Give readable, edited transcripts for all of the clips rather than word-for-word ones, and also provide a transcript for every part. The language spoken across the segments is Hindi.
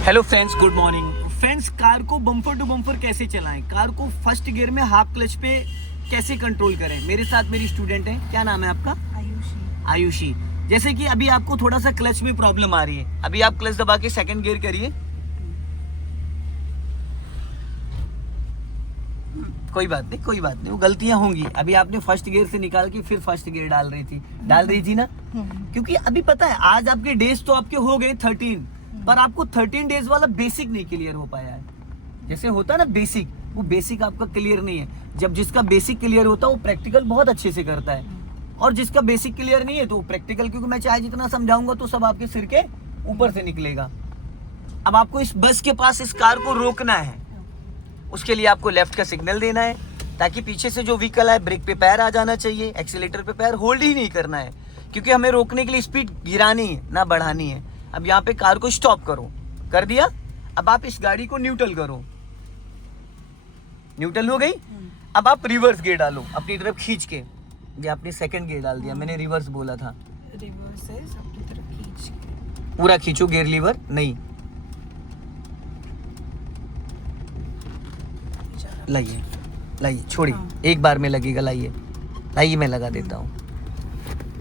Hello friends, good morning friends. Car को बम्पर टू बम्पर कैसे चलाएं, कार को फर्स्ट गियर में हाफ क्लच पे कैसे कंट्रोल करें। मेरे साथ मेरी स्टूडेंट है, क्या नाम है आपका? आयुषी। जैसे कि अभी आपको थोड़ा सा क्लच में प्रॉब्लम आ रही है, अभी आप क्लच दबा के सेकंड गियर करिए। कोई बात नहीं, वो गलतियां होंगी। अभी आपने फर्स्ट गियर से निकाल के फिर फर्स्ट गियर डाल रही थी ना, क्योंकि अभी पता है आज आपके डेज तो आपके हो गए 13, पर आपको 13 डेज वाला बेसिक नहीं क्लियर हो पाया है। जैसे होता है ना बेसिक, वो बेसिक आपका क्लियर नहीं है। जब जिसका बेसिक क्लियर होता है वो प्रैक्टिकल बहुत अच्छे से करता है, और जिसका बेसिक क्लियर नहीं है तो वो प्रैक्टिकल, क्योंकि मैं चाहे जितना समझाऊंगा तो सब आपके सिर के ऊपर से निकलेगा। अब आपको इस बस के पास इस कार को रोकना है, उसके लिए आपको लेफ्ट का सिग्नल देना है, ताकि पीछे से जो व्हीकल है ब्रेक पे पैर आ जाना चाहिए, एक्सीलेटर पे पैर होल्ड ही नहीं करना है, क्योंकि हमें रोकने के लिए स्पीड गिरानी है ना बढ़ानी है। अब यहाँ पे कार को स्टॉप करो, कर दिया। अब आप इस गाड़ी को न्यूट्रल करो, न्यूट्रल हो गई। अब आप रिवर्स गियर डालो अपनी तरफ खींच के। ये आपने सेकंड गियर डाल दिया, मैंने रिवर्स बोला था। रिवर्स है, अपनी तरफ खींच के पूरा खींचो गियर लीवर, नहीं लाइए छोड़िए। एक बार में लगेगा, लाइए मैं लगा देता हूँ।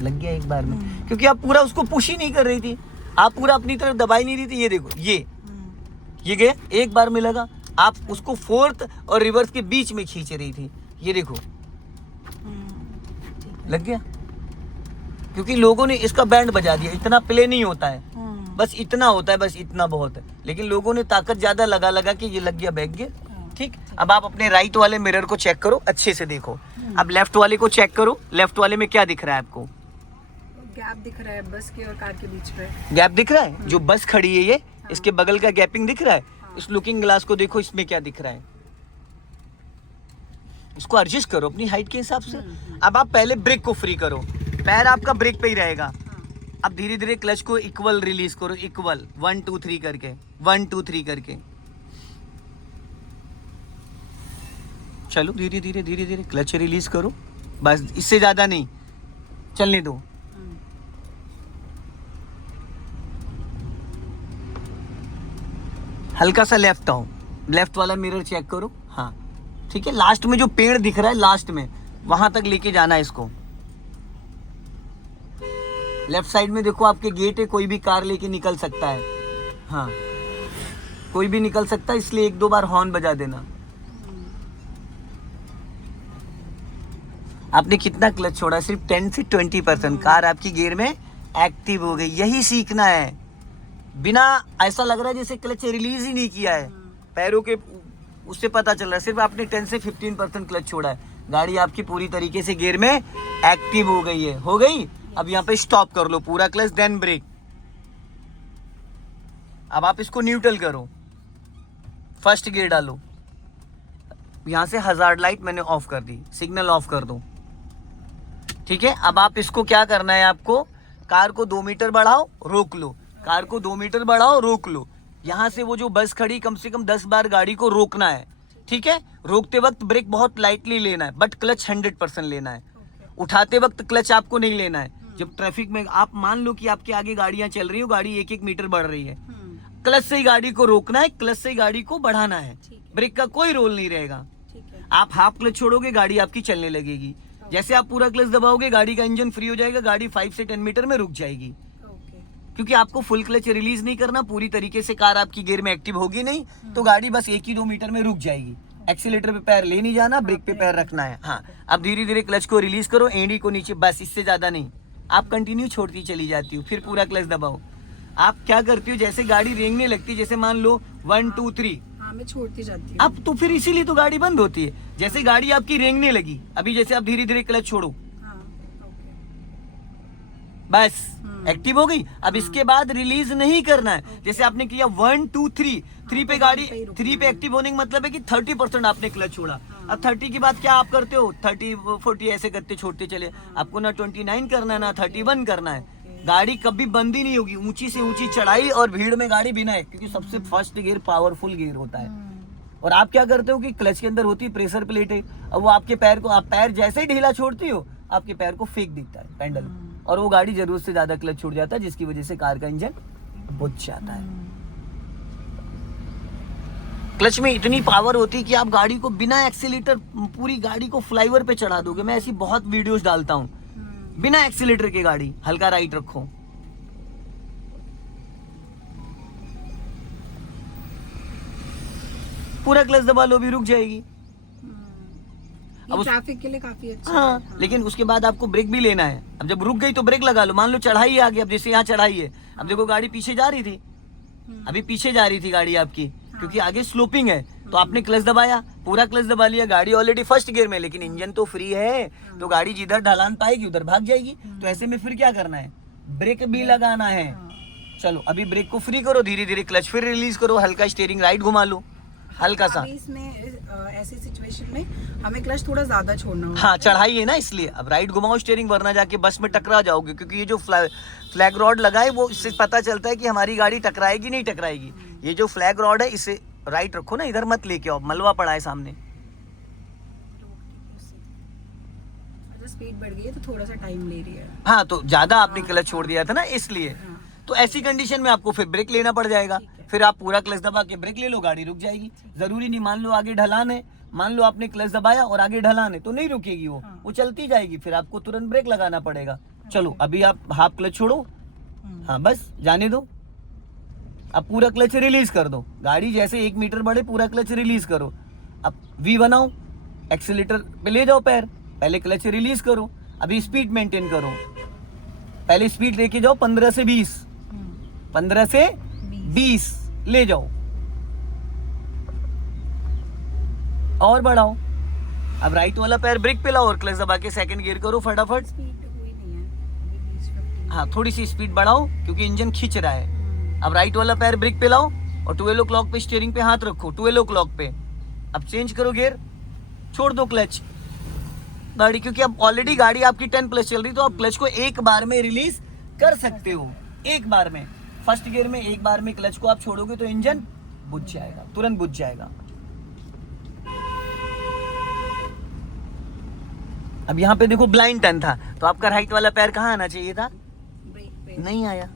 लग गया एक बार में, क्योंकि आप पूरा उसको पुश ही नहीं कर रही थी, आप पूरा अपनी तरफ दबाई नहीं रही थी। ये देखो, ये गया, एक बार में लगा। आप उसको फोर्थ और रिवर्स के बीच में खींच रही थी, ये देखो लग गया। क्योंकि लोगों ने इसका बैंड बजा दिया, इतना प्ले नहीं होता है, बस इतना होता है, बस इतना बहुत है। लेकिन लोगों ने ताकत ज्यादा लगा के ये लग गया बैक गियर। ठीक, अब आप अपने राइट वाले मिरर को चेक करो, अच्छे से देखो। अब लेफ्ट वाले को चेक करो, लेफ्ट वाले में क्या दिख रहा है आपको? गैप दिख रहा है बस के और कार के बीच में। गैप दिख रहा है, जो बस खड़ी है ये, इसके बगल का गैपिंग दिख रहा है। इस लुकिंग ग्लास को देखो, इसमें क्या दिख रहा है, इसको एडजस्ट करो अपनी हाइट के हिसाब से। अब आप पहले ब्रेक को फ्री करो, पैर आपका ब्रेक पे ही रहेगा। अब धीरे धीरे क्लच को इक्वल रिलीज करो, इक्वल 1 2 3 करके, 1 2 3 करके। चलो धीरे धीरे क्लच रिलीज करो, बस इससे ज्यादा नहीं, चलने दो। हल्का सा लेफ्ट आओ, लेफ्ट वाला मिरर चेक करो। हाँ ठीक है, लास्ट में जो पेड़ दिख रहा है लास्ट में, वहां तक लेके जाना है इसको। लेफ्ट साइड में देखो आपके गेट है, कोई भी कार लेके निकल सकता है। हाँ कोई भी निकल सकता है, इसलिए 1-2 बार हॉर्न बजा देना। आपने कितना क्लच छोड़ा? सिर्फ 10 से 20%। कार आपकी गियर में एक्टिव हो गई। यही सीखना है, बिना ऐसा लग रहा है जैसे क्लच रिलीज ही नहीं किया है, पैरों के उससे पता चल रहा है सिर्फ आपने 10 से 15% क्लच छोड़ा है। गाड़ी आपकी पूरी तरीके से गियर में एक्टिव हो गई है, हो गई। अब यहाँ पे स्टॉप कर लो, पूरा क्लच देन ब्रेक। अब आप इसको न्यूट्रल करो, फर्स्ट गियर डालो। यहाँ से हजार्ड लाइट मैंने ऑफ कर दी, सिग्नल ऑफ कर दो। ठीक है, अब आप इसको क्या करना है, आपको कार को 2 मीटर बढ़ाओ, रोक लो, कार को 2 मीटर बढ़ाओ, रोक लो। यहाँ से वो जो बस खड़ी, कम से कम 10 बार गाड़ी को रोकना है। ठीक है, रोकते वक्त ब्रेक बहुत लाइटली लेना है, बट क्लच 100% लेना है। उठाते वक्त क्लच आपको नहीं लेना है। जब ट्रैफिक में आप मान लो कि आपके आगे गाड़ियां चल रही हो, गाड़ी 1-1 मीटर बढ़ रही है, क्लच से ही गाड़ी को रोकना है, क्लच से ही गाड़ी को बढ़ाना है। ब्रेक का कोई रोल नहीं रहेगा। आप हाफ क्लच छोड़ोगे, गाड़ी आपकी चलने लगेगी। जैसे आप पूरा क्लच दबाओगे, गाड़ी का इंजन फ्री हो जाएगा, गाड़ी 5 से 10 मीटर में रुक जाएगी। क्योंकि आपको फुल क्लच रिलीज नहीं करना, पूरी तरीके से कार आपकी गियर में एक्टिव होगी नहीं, तो गाड़ी बस 1-2 मीटर में रुक जाएगी। एक्सीलेटर पे पैर ले नहीं जाना, ब्रेक पे पैर रखना है। हाँ, अब धीरे धीरे क्लच को रिलीज करो, एंडी को नीचे, बस इससे ज्यादा नहीं। आप कंटिन्यू छोड़ती चली जाती हो, फिर पूरा क्लच दबाओ। आप क्या करती हो, जैसे गाड़ी रेंगने लगती है, जैसे मान लो 1 2 3, मैं छोड़ती जाती हूँ। अब तो फिर इसीलिए तो गाड़ी बंद होती है। जैसे गाड़ी आपकी रेंगने लगी, अभी जैसे आप धीरे धीरे क्लच छोड़ो, बस एक्टिव हो गई। अब इसके बाद रिलीज नहीं करना है। जैसे आपने किया 1 2 3 पे गाड़ी, 3 पे एक्टिव होने का मतलब है कि 30% आपने क्लच छोड़ा। अब 30 के बाद क्या आप करते हो, 30 40 ऐसे करते छोड़ते चले। आपको ना 29 करना है, ना 31 करना है। गाड़ी कभी बंद ही नहीं होगी। ऊंची से ऊंची चढ़ाई और भीड़ में गाड़ी बिना है, क्योंकि सबसे फर्स्ट गियर पावरफुल गियर होता है। और आप क्या करते हो कि क्लच के अंदर होती है प्रेशर प्लेट है, और वो आपके पैर को, आप पैर जैसे ही ढीला छोड़ती हो, आपके पैर को फेंक देता है पैडल, और वो गाड़ी जरूरत से ज्यादा क्लच छोड़ जाता है, जिसकी वजह से कार का इंजन बुझ जाता है। क्लच में इतनी पावर होती है कि आप गाड़ी को बिना एक्सीलेटर पूरी गाड़ी को फ्लाईओवर पे चढ़ा दोगे। मैं ऐसी बहुत वीडियोस डालता हूँ, बिना एक्सीलेटर के गाड़ी। हल्का राइट रखो, पूरा क्लच दबा लो, भी रुक जाएगी। अब ट्रैफिक के लिए काफी अच्छा हाँ, है। लेकिन उसके बाद आपको ब्रेक भी लेना है। अब जब रुक गई तो ब्रेक लगा लो। मान लो चढ़ाई आ गई, अब जैसे यहाँ चढ़ाई है, अब देखो गाड़ी पीछे जा रही थी, अभी पीछे जा रही थी गाड़ी आपकी, क्योंकि आगे स्लोपिंग है, तो आपने क्लच दबाया, पूरा क्लच दबा लिया, गाड़ी ऑलरेडी फर्स्ट गियर में, लेकिन इंजन तो फ्री है, तो गाड़ी जिधर ढलान पाएगी उधर भाग जाएगी। तो ऐसे में फिर क्या करना है, ब्रेक भी लगाना है। चलो अभी ब्रेक को फ्री करो, धीरे धीरे क्लच फिर रिलीज करो, हल्का स्टीयरिंग राइट घुमा लो, हल्का सा। अभी इसमें ऐसी सिचुएशन में हमें क्लच थोड़ा ज्यादा छोड़ना होगा। हाँ, चढ़ाई है ना, इसलिए अब राइट घुमाओ स्टीयरिंग, वरना जाके बस में टकरा जाओगे, क्योंकि ये जो फ्लैग रॉड लगा है वो इससे पता चलता है कि हमारी गाड़ी टकराएगी नहीं टकराएगी। ये जो फ्लैग रॉड है इसे राइट रखो ना, इधर मत लेके आओ, मलबा पड़ा है सामने। अगर स्पीड बढ़ गई है तो थोड़ा सा टाइम ले रही है। हाँ, तो ज्यादा आपने क्लच छोड़ दिया था ना, इसलिए। तो ऐसी कंडीशन में आपको फिर ब्रेक लेना पड़ जाएगा, फिर आप पूरा क्लच दबा के ब्रेक ले लो, गाड़ी रुक जाएगी। जरूरी नहीं, मान लो आगे ढलान है, मान लो आपने क्लच दबाया और आगे ढलान है, तो नहीं रुकेगी वो चलती जाएगी, फिर आपको तुरंत ब्रेक लगाना पड़ेगा। चलो अभी आप हाफ क्लच छोड़ो, हाँ बस जाने दो। अब पूरा क्लच रिलीज कर दो, गाड़ी जैसे 1 मीटर बढ़े पूरा क्लच रिलीज करो। अब वी बनाओ, एक्सीलेटर पे ले जाओ पैर, पहले क्लच रिलीज करो, अभी स्पीड मेंटेन करो। पहले स्पीड लेके जाओ 15 से 20, 15 से 20 ले जाओ, और बढ़ाओ। अब राइट वाला पैर ब्रेक पे लाओ और क्लच दबा के सेकंड गियर करो फटाफट। स्पीड हुई नहीं है, अभी 20-50। हाँ, थोड़ी सी स्पीड बढ़ाओ क्योंकि इंजन खींच रहा है। अब राइट वाला पैर ब्रेक पे लाओ और 12 o'clock पे स्टीयरिंग पे हाथ रखो, 12 o'clock पे। अब चेंज करो गियर, छोड़ दो क्लच गाड़ी, क्योंकि अब ऑलरेडी गाड़ी आपकी 10+ चल रही, तो आप क्लच को एक बार में रिलीज कर सकते हो, एक बार में। फर्स्ट गियर में एक बार में क्लच को आप छोड़ोगे तो इंजन बुझ जाएगा, तुरंत बुझ जाएगा। अब यहाँ पे देखो ब्लाइंड टर्न था, तो आपका राइट वाला पैर कहाँ आना चाहिए था, ब्रेक पे नहीं आया।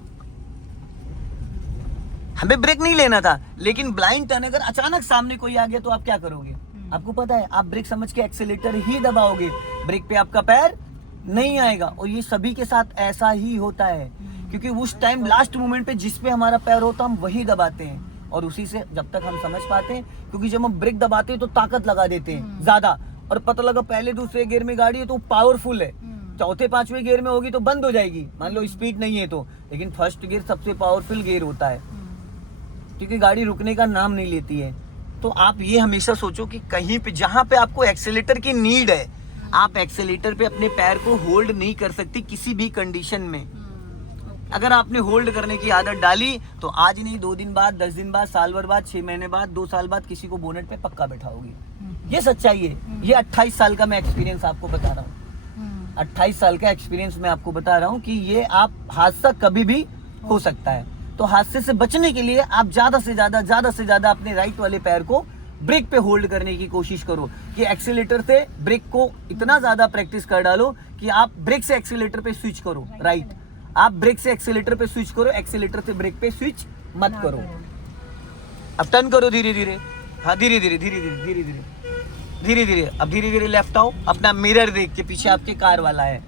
हमें ब्रेक नहीं लेना था, लेकिन ब्लाइंड टर्न अगर अचानक सामने कोई आ गया तो आप क्या करोगे, आपको पता है, आप ब्रेक समझ के एक्सीलेटर ही दबाओगे, ब्रेक पे आपका पैर नहीं आएगा। और ये सभी के साथ ऐसा ही होता है, क्योंकि उस टाइम लास्ट मोमेंट पे जिस पे हमारा पैर होता हम वही दबाते हैं, और उसी से जब तक हम समझ पाते हैं, क्योंकि जब हम ब्रेक दबाते हैं तो ताकत लगा देते हैं ज्यादा, और पता लगा पहले दूसरे गियर में गाड़ी है तो पावरफुल है, चौथे पांचवें गियर में होगी तो बंद हो जाएगी, मान लो स्पीड नहीं है तो। लेकिन फर्स्ट गियर सबसे पावरफुल गियर होता है, क्योंकि गाड़ी रुकने का नाम नहीं लेती है। तो आप ये हमेशा सोचो कि कहीं पे जहां पे आपको एक्सीलेटर की नीड है, आप एक्सीलेटर पे अपने पैर को होल्ड नहीं कर सकती किसी भी कंडीशन में। अगर आपने होल्ड करने की आदत डाली तो आज नहीं 2 दिन बाद, 10 दिन बाद, साल भर बाद, 6 महीने बाद, 2 साल बाद किसी को बोनेट पे पक्का बैठाओगे। ये सच्चाई है, ये 28 साल का मैं एक्सपीरियंस आपको बता रहा हूँ, 28 साल का एक्सपीरियंस मैं आपको बता रहा हूँ कि ये आप हादसा कभी भी हो सकता है। तो हादसे से बचने के लिए आप ज्यादा से ज्यादा अपने राइट वाले पैर को ब्रेक पे होल्ड करने की कोशिश करो, कि एक्सीलेटर से ब्रेक को इतना ज्यादा प्रैक्टिस कर डालो कि आप ब्रेक से एक्सीलेटर पे स्विच करो, राइट, आप ब्रेक से एक्सीलेटर पे स्विच करो, एक्सीलेटर से ब्रेक पे स्विच मत करो। अब टर्न करो धीरे धीरे, हाँ धीरे धीरे धीरे धीरे धीरे धीरे धीरे धीरे। अब धीरे धीरे लेफ्ट आओ, अपना मिरर देख के, पीछे आपके कार वाला है।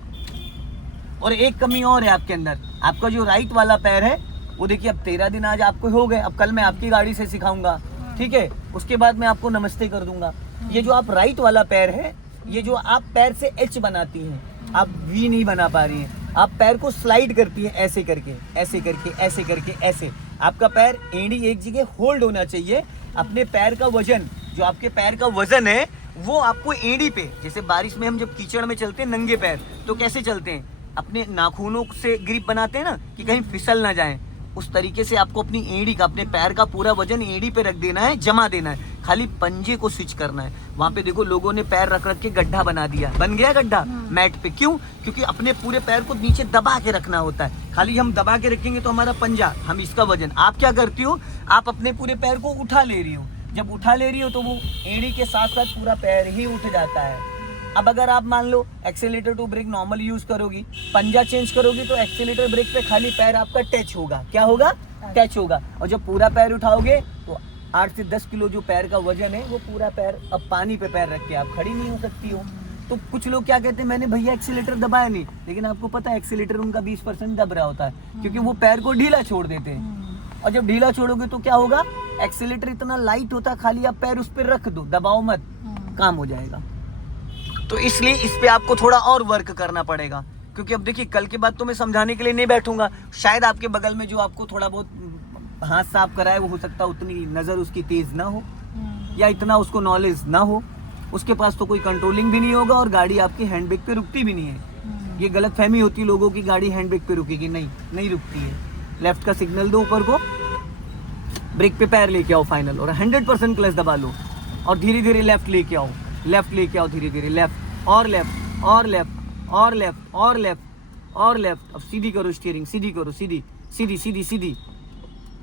और एक कमी और है आपके अंदर, आपका जो राइट वाला पैर है वो देखिए, अब 13 दिन आज आपको हो गए, अब कल मैं आपकी गाड़ी से सिखाऊंगा, ठीक है, उसके बाद मैं आपको नमस्ते कर दूंगा। ये जो आप राइट वाला पैर है, ये जो आप पैर से एच बनाती हैं, आप वी नहीं बना पा रही हैं, आप पैर को स्लाइड करती हैं ऐसे करके, ऐसे करके, ऐसे करके, ऐसे। आपका पैर एड़ी एक जगह होल्ड होना चाहिए। अपने पैर का वजन, जो आपके पैर का वजन है वो आपको एड़ी पे, जैसे बारिश में हम जब कीचड़ में चलते हैं नंगे पैर, तो कैसे चलते हैं, अपने नाखूनों से ग्रिप बनाते हैं ना कि कहीं फिसल ना जाए, उस तरीके से आपको अपनी एड़ी का, अपने पैर का पूरा वजन एड़ी पे रख देना है, जमा देना है, खाली पंजे को स्विच करना है। वहां पे देखो लोगों ने पैर रख रख के गड्ढा बना दिया, बन गया गड्ढा मैट पे, क्यों, क्योंकि अपने पूरे पैर को नीचे दबा के रखना होता है। खाली हम दबा के रखेंगे तो हमारा पंजा, हम इसका वजन, आप क्या करती हो, आप अपने पूरे पैर को उठा ले रही हो, जब उठा ले रही हो तो वो एड़ी के साथ साथ पूरा पैर ही उठ जाता है। अब अगर आप मान लो accelerator to brake normal use करोगी, पंजा चेंज करोगी, तो एक्सीलेटर ब्रेक पे खाली पैर आपका टच होगा, क्या होगा, टच होगा। और जब पूरा पैर उठाओगे तो 8 से 10 किलो जो पैर का वजन है वो पूरा पैर अब पानी पे पैर रख के आप खड़ी नहीं हो सकती हो। तो कुछ लोग क्या कहते हैं मैंने भैया एक्सीलेटर दबाया नहीं, लेकिन आपको पता है एक्सीलेटर उनका 20% दब रहा होता है क्योंकि वो पैर को ढीला छोड़ देते हैं। और जब ढीला छोड़ोगे तो क्या होगा, एक्सीलेटर इतना लाइट होता है, खाली आप पैर उस पर रख दो, दबाओ मत, काम हो जाएगा। तो इसलिए इस पे आपको थोड़ा और वर्क करना पड़ेगा, क्योंकि अब देखिए कल के बाद तो मैं समझाने के लिए नहीं बैठूंगा, शायद आपके बगल में जो आपको थोड़ा बहुत हाथ साफ कराए वो हो सकता है उतनी नज़र उसकी तेज ना हो या इतना उसको नॉलेज ना हो, उसके पास तो कोई कंट्रोलिंग भी नहीं होगा और गाड़ी आपकी हैंड ब्रेक पे रुकती भी नहीं है। ये गलत फहमी होती है लोगों की, गाड़ी हैंड ब्रेक पे रुकेगी, नहीं रुकती है। लेफ्ट का सिग्नल दो ऊपर को, ब्रेक पे पैर लेके आओ फाइनल, और 100% क्लच दबा लो और धीरे धीरे लेफ्ट लेके आओ, धीरे धीरे लेफ्ट और लेफ्ट और लेफ्ट और लेफ्ट और लेफ्ट और लेफ्ट। अब सीधी करो स्टीयरिंग, सीधी करो, सीधी सीधी सीधी सीधी।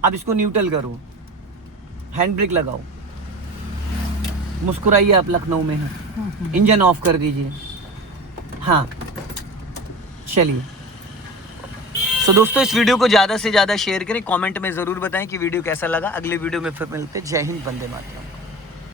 अब इसको न्यूट्रल करो, हैंड ब्रेक लगाओ, मुस्कुराइए, आप लखनऊ में हैं, इंजन ऑफ कर दीजिए। हाँ चलिए। तो दोस्तों इस वीडियो को ज़्यादा से ज़्यादा शेयर करें, कमेंट में ज़रूर बताएं कि वीडियो कैसा लगा। अगले वीडियो में फिर मिलते हैं। जय हिंद, वंदे मातरम।